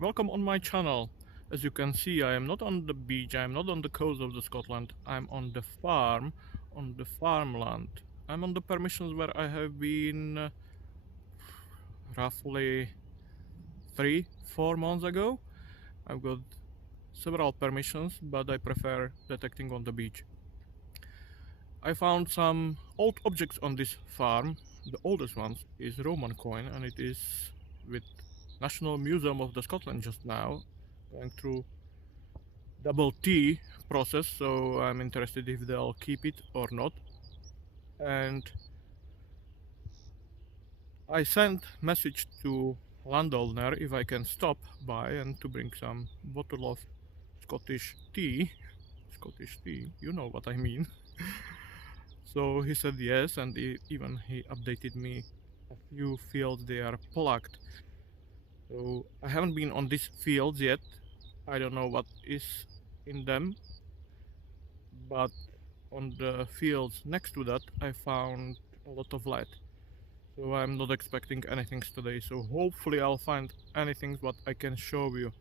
Welcome on my channel. As you can see, I am not on the beach, I am not on the coast of the Scotland, I'm on the farm, on the farmland. I'm on the permissions where I have been roughly 3-4 months ago. I've got several permissions, but I prefer detecting on the beach. I found some old objects on this farm. The oldest one is Roman coin, and it is with National Museum of the Scotland just now, going through double T process, so I'm interested if they'll keep it or not. And I sent message to landowner if I can stop by and to bring some bottle of Scottish tea. Scottish tea, you know what I mean. So he said yes, and even he updated me a few fields they are plugged. So I haven't been on these fields yet. I don't know what is in them, but on the fields next to that I found a lot of lead. So I'm not expecting anything today, so hopefully I'll find anything what I can show you,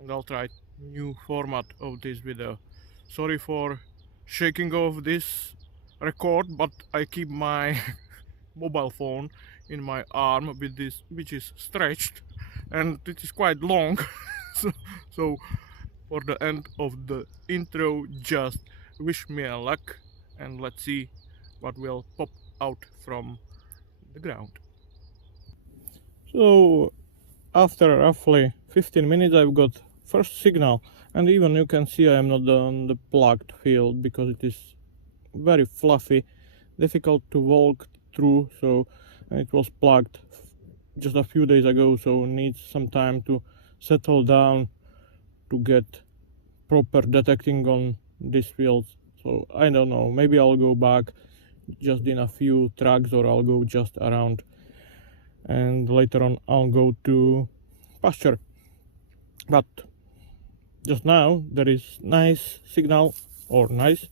and I'll try new format of this video. Sorry for shaking off this record, but I keep my mobile phone in my arm with this, which is stretched, and it is quite long. so for the end of the intro, just wish me a luck, and let's see what will pop out from the ground. So after roughly 15 minutes I've got first signal, and even you can see I am not on the plugged field because it is very fluffy, difficult to walk through, so it was plugged just a few days ago, so needs some time to settle down to get proper detecting on these fields. So I don't know, maybe I'll go back just in a few tracks, or I'll go just around, and later on I'll go to pasture. But just now there is nice signal, or nice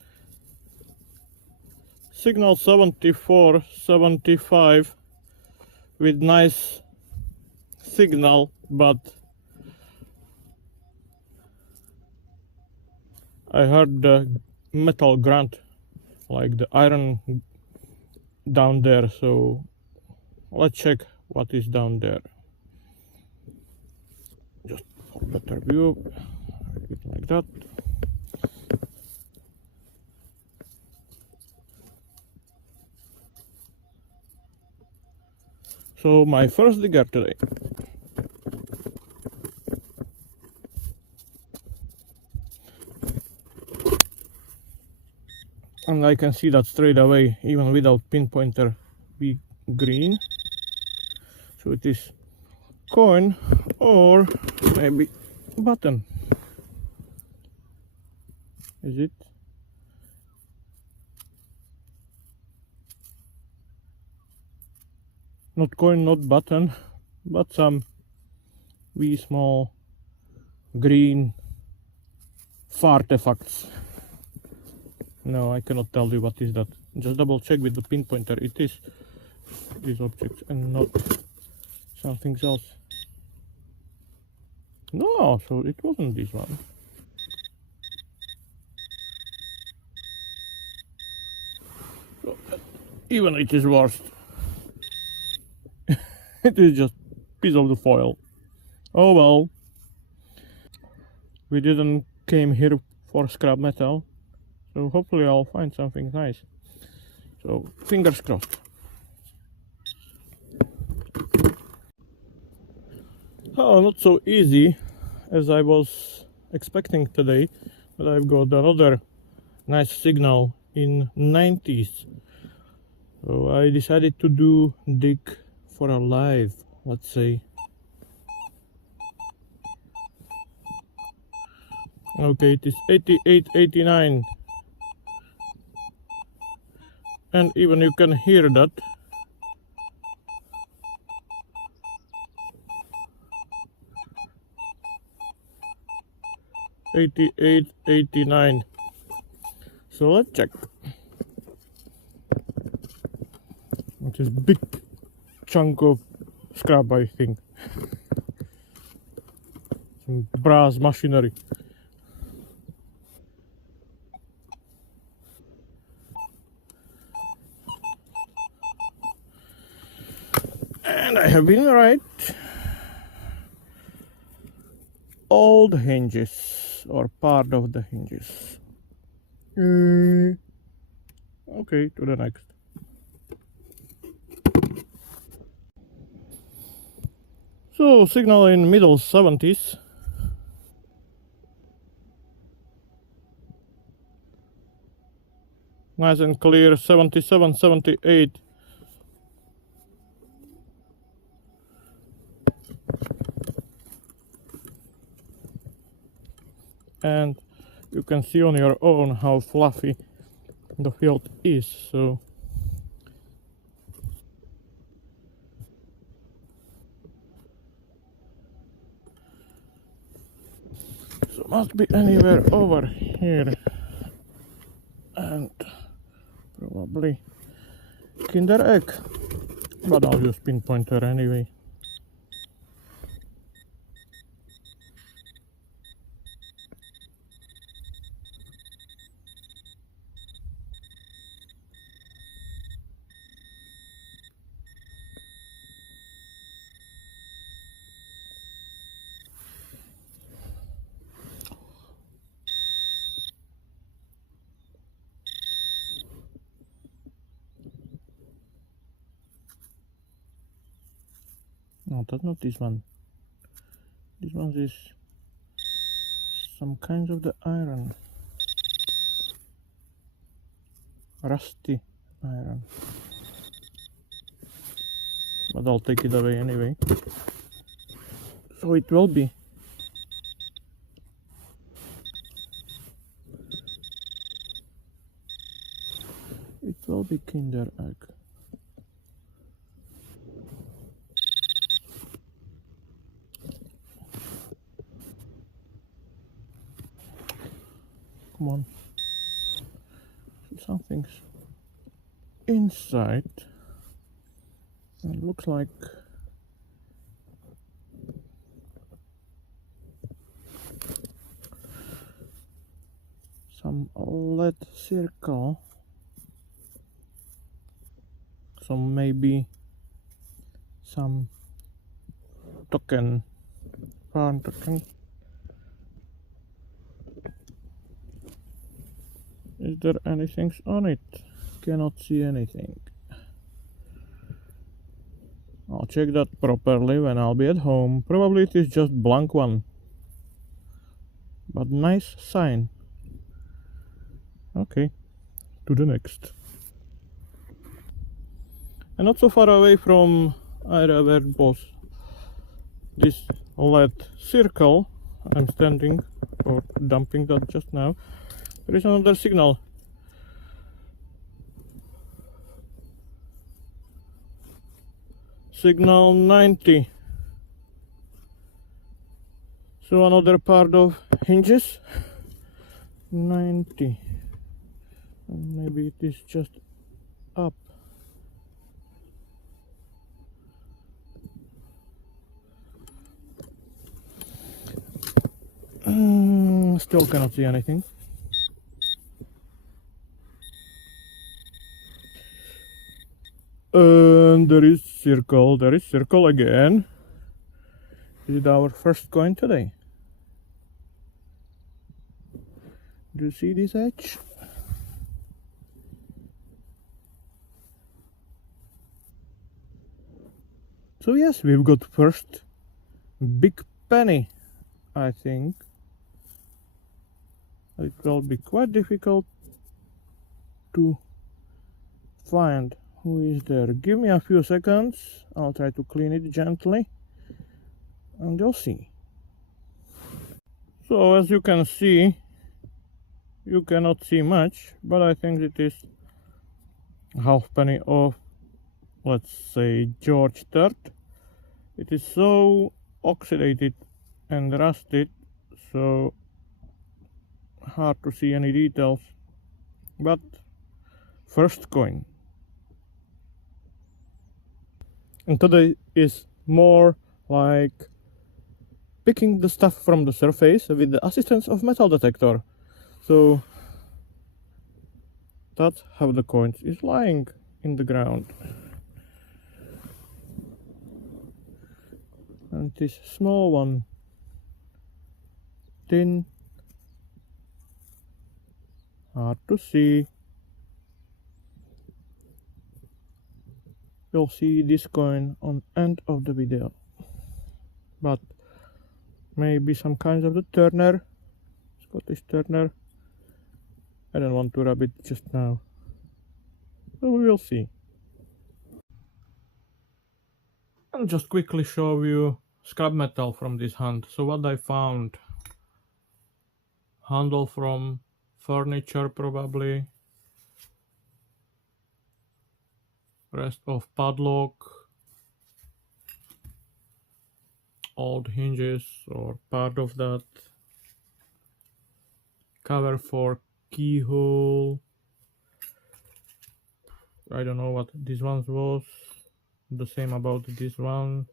signal 74, 75 with nice signal, but I heard the metal grunt, like the iron down there, so let's check what is down there. Just for better view, like that. So my first digger today. And I can see that straight away, even without pinpointer, be green. So it is coin, or maybe button. Is it? Not coin, not button, but some wee small green artifacts. No, I cannot tell you what is that. Just double check with the pinpointer. It is these objects and not something else. No, so it wasn't this one. So, even it is worse. It is just piece of the foil. Oh well. We didn't came here for scrap metal, so hopefully I'll find something nice. So fingers crossed. Oh, not so easy as I was expecting today, but I've got another nice signal in 90s. So I decided to do dig for a live, let's say. Okay, it is 88, 89, and even you can hear that. '88, '89. So let's check. It is big chunk of scrap, I think. some brass machinery. And I have been right. All the hinges, or part of the hinges. Okay, to the next. So, signal in middle 70s. Nice and clear, 77, 78. And you can see on your own how fluffy the field is. So must be anywhere over here, and probably Kinder Egg, but I'll use pinpointer anyway. No, that's not this one. This one is some kinds of the iron. Rusty iron. But I'll take it away anyway. So it will be. It will be Kinder Egg. Come on. Something's inside. It looks like some LED circle. So maybe some token, farm token. Is there anything on it? Cannot see anything. I'll check that properly when I'll be at home. Probably it is just blank one. But nice sign. Okay, to the next. And not so far away from area where was this LED circle I'm standing, or dumping that just now, there is another signal. Signal 90. So another part of hinges. 90. And maybe it is just up. Still cannot see anything. And there is circle again. Is it our first coin today? Do you see this edge? So yes, we've got first big penny, I think. It will be quite difficult to find who is there. Give me a few seconds, I'll try to clean it gently and you'll see. So as you can see, you cannot see much, but I think it is half penny of, let's say, George III. It is so oxidated and rusted, so hard to see any details, but first coin. And today is more like picking the stuff from the surface with the assistance of metal detector. So that's how the coin is lying in the ground. And this small one, thin, hard to see. You'll see this coin on end of the video. But maybe some kinds of the Turner, Scottish Turner. I don't want to rub it just now. So we will see. And just quickly show you scrap metal from this hunt. So what I found: handle from furniture probably, rest of padlock, old hinges or part of that, cover for keyhole. I don't know what this one was. The same about this one.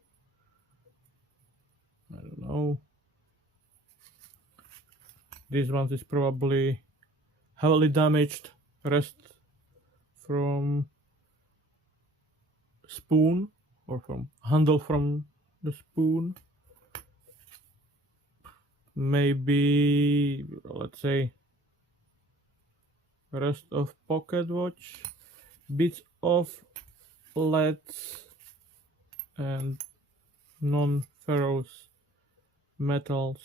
I don't know. This one is probably heavily damaged. Rest from spoon or from handle from the spoon. Maybe, let's say, rest of pocket watch, bits of leads and non-ferrous metals.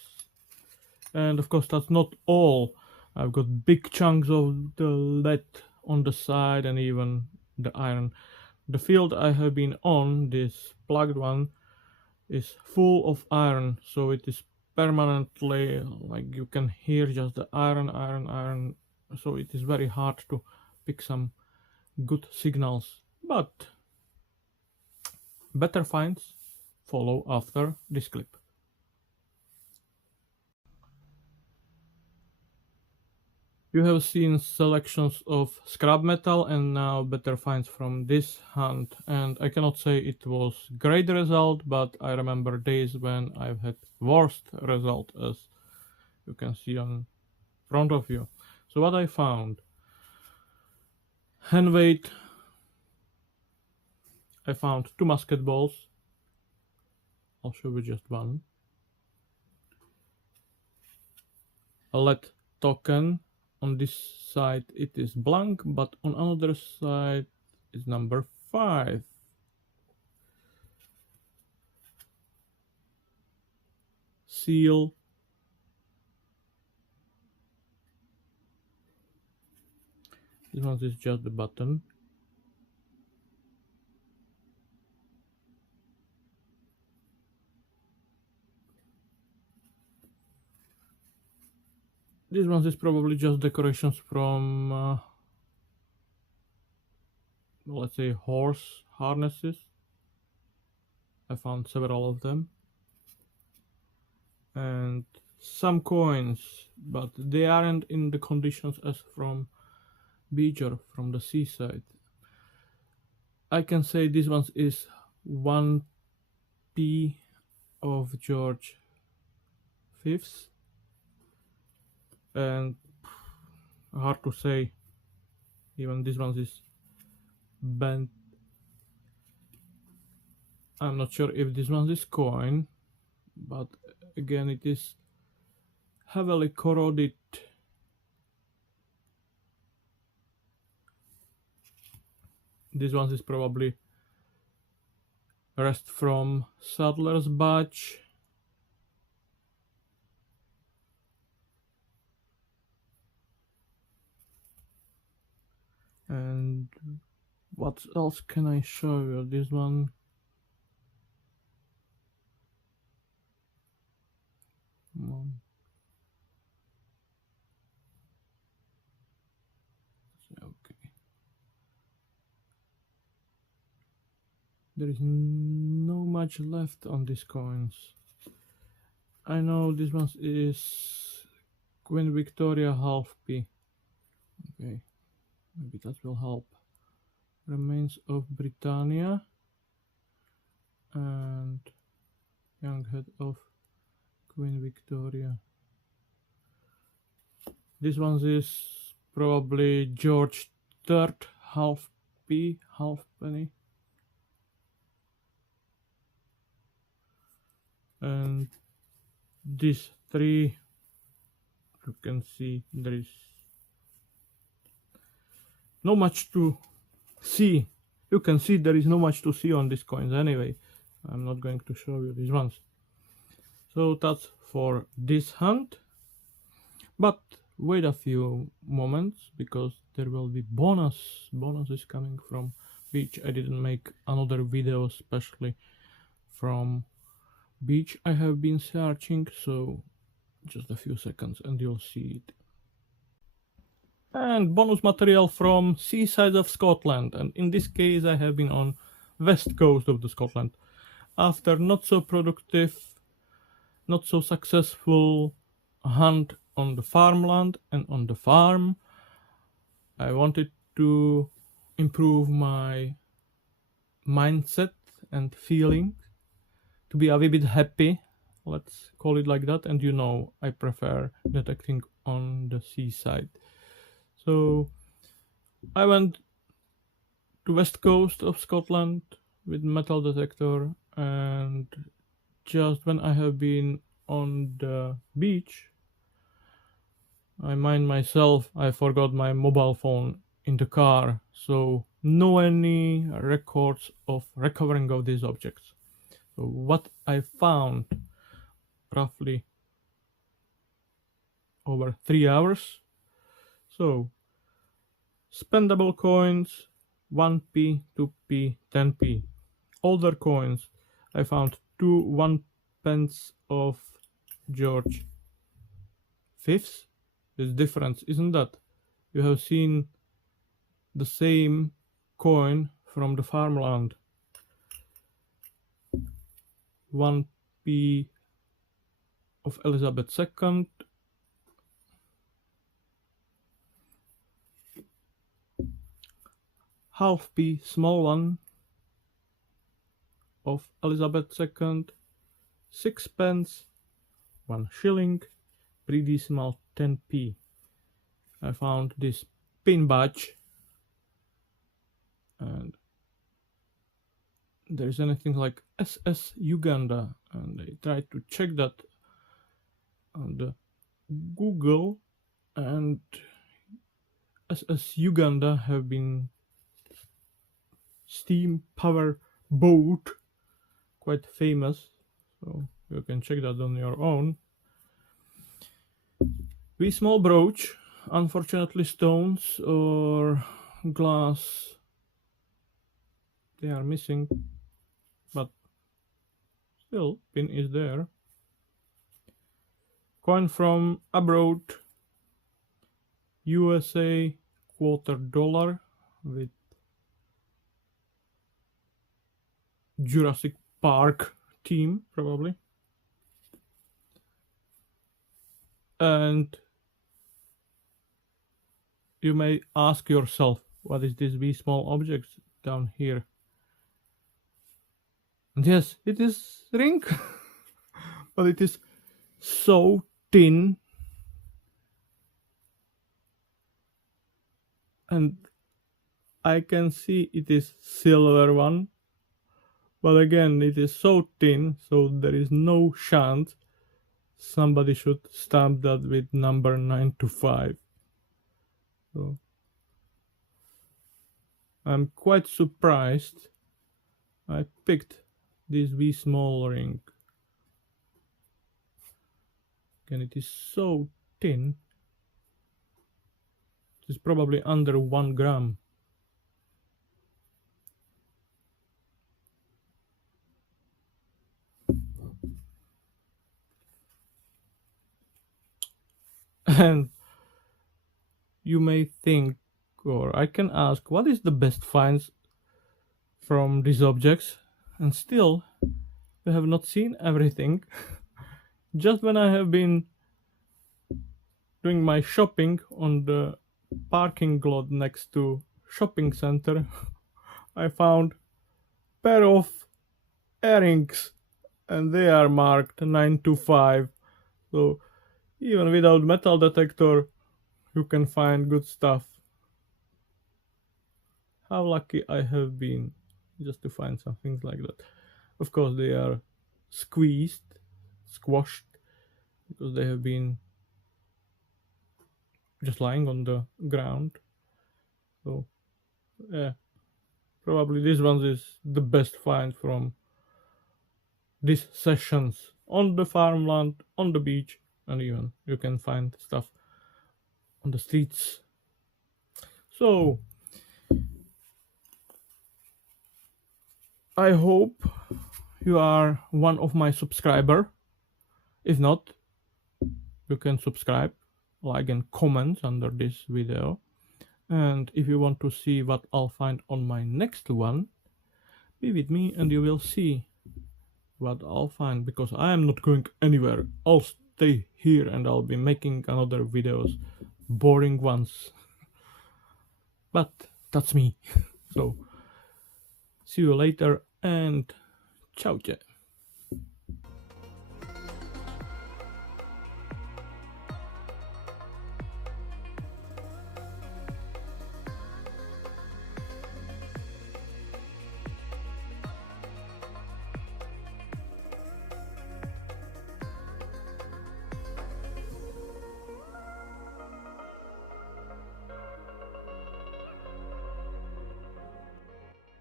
And of course that's not all. I've got big chunks of the lead on the side and even the iron. The field I have been on, this plugged one, is full of iron, so it is permanently, like, you can hear just the iron, so it is very hard to pick some good signals. But better finds follow after this clip. You have seen selections of scrap metal and now better finds from this hunt, and I cannot say it was great result, but I remember days when I've had worst result, as you can see on front of you. So what I found: hand weight. I found 2 musket balls. I'll show you just one. A lead token. On this side it is blank, but on another side is number 5. Seal. This one is just the button. This one is probably just decorations from, let's say, horse harnesses. I found several of them. And some coins, but they aren't in the conditions as from beach or from the seaside. I can say this one is 1p of George V, and hard to say, even this one is bent. I'm not sure if this one is coin, but again it is heavily corroded. This one is probably rest from saddler's badge. And what else can I show you? This one, okay. There is no much left on these coins. I know this one is Queen Victoria half P. Okay, maybe that will help. Remains of Britannia and young head of Queen Victoria. This one is probably George III, halfpenny. And these three, you can see there is no much to see. You can see there is no much to see on these coins anyway. I'm not going to show you these ones. So that's for this hunt. But wait a few moments, because there will be bonus. Bonus is coming from beach. I didn't make another video especially from beach I have been searching, so just a few seconds and you'll see it. And bonus material from seaside of Scotland, and in this case I have been on west coast of the Scotland. After not so productive, not so successful hunt on the farmland and on the farm, I wanted to improve my mindset and feeling, to be a wee bit happy, let's call it like that. And you know, I prefer detecting on the seaside. So I went to west coast of Scotland with metal detector, and just when I have been on the beach, I mind myself, I forgot my mobile phone in the car, so no any records of recovering of these objects. So what I found roughly over 3 hours. So spendable coins, 1p, 2p, 10p. Older coins, I found 2 1p of George Fifths. There's difference, isn't that? You have seen the same coin from the farmland. 1p of Elizabeth II. Half p small one of Elizabeth II. 6p, 1 shilling, pre-decimal 10p. I found this pin badge, and there is anything like SS Uganda, and I tried to check that on the Google, and SS Uganda have been steam power boat, quite famous, so you can check that on your own. We small brooch, unfortunately stones or glass, they are missing, but still pin is there. Coin from abroad, USA $quarter with Jurassic Park theme probably. And you may ask yourself, what is this wee small object down here? And yes, it is ring, but it is so thin, and I can see it is silver one, but again it is so thin, so there is no chance somebody should stamp that with number 925. So I'm quite surprised I picked this wee small ring. Again, it is so thin. It is probably under 1 gram. And you may think, or I can ask, what is the best finds from these objects? And still, we have not seen everything. Just when I have been doing my shopping on the parking lot next to shopping center, I found pair of earrings, and they are marked 925. So even without metal detector, you can find good stuff. How lucky I have been just to find some things like that. Of course, they are squashed, because they have been just lying on the ground. So, yeah, probably this one is the best find from these sessions on the farmland, on the beach, and even you can find stuff on the streets. So, I hope you are one of my subscriber. If not, you can subscribe, like, and comment under this video. And if you want to see what I'll find on my next one, be with me and you will see what I'll find, because I am not going anywhere. I'll stay here and I'll be making another videos, boring ones. But that's me. So see you later and ciao.